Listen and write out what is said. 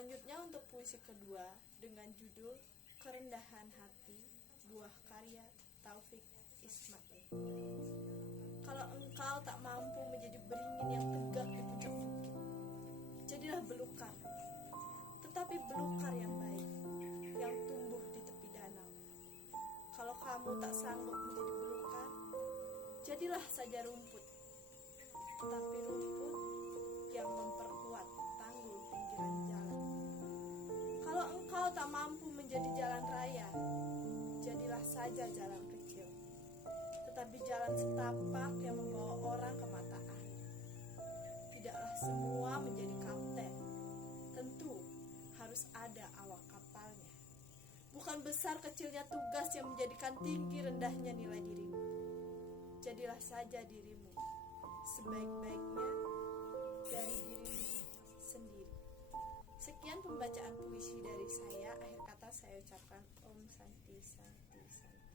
Selanjutnya untuk puisi kedua dengan judul Kerendahan Hati, buah karya Taufik Ismail. Kalau engkau tak mampu menjadi beringin yang tegak di puncak bukit, jadilah belukar, tetapi belukar yang baik, yang tumbuh di tepi danau. Kalau kamu tak sanggup menjadi belukar, jadilah saja rumput, tetapi rumput yang memperkuat tanggul pinggiran jalan. Kalau engkau tak mampu menjadi jalan raya, jadilah saja jalan kecil, tetapi jalan setapak yang membawa orang ke mata air. Tidaklah semua menjadi kapten, tentu harus ada awak kapalnya. Bukan besar kecilnya tugas yang menjadikan tinggi rendahnya nilai dirimu. Jadilah saja dirimu sebaik-baiknya dari dirimu sendiri. Sekian pembacaan puisi dari saya. Akhir kata saya ucapkan Om Santi Santi Santi.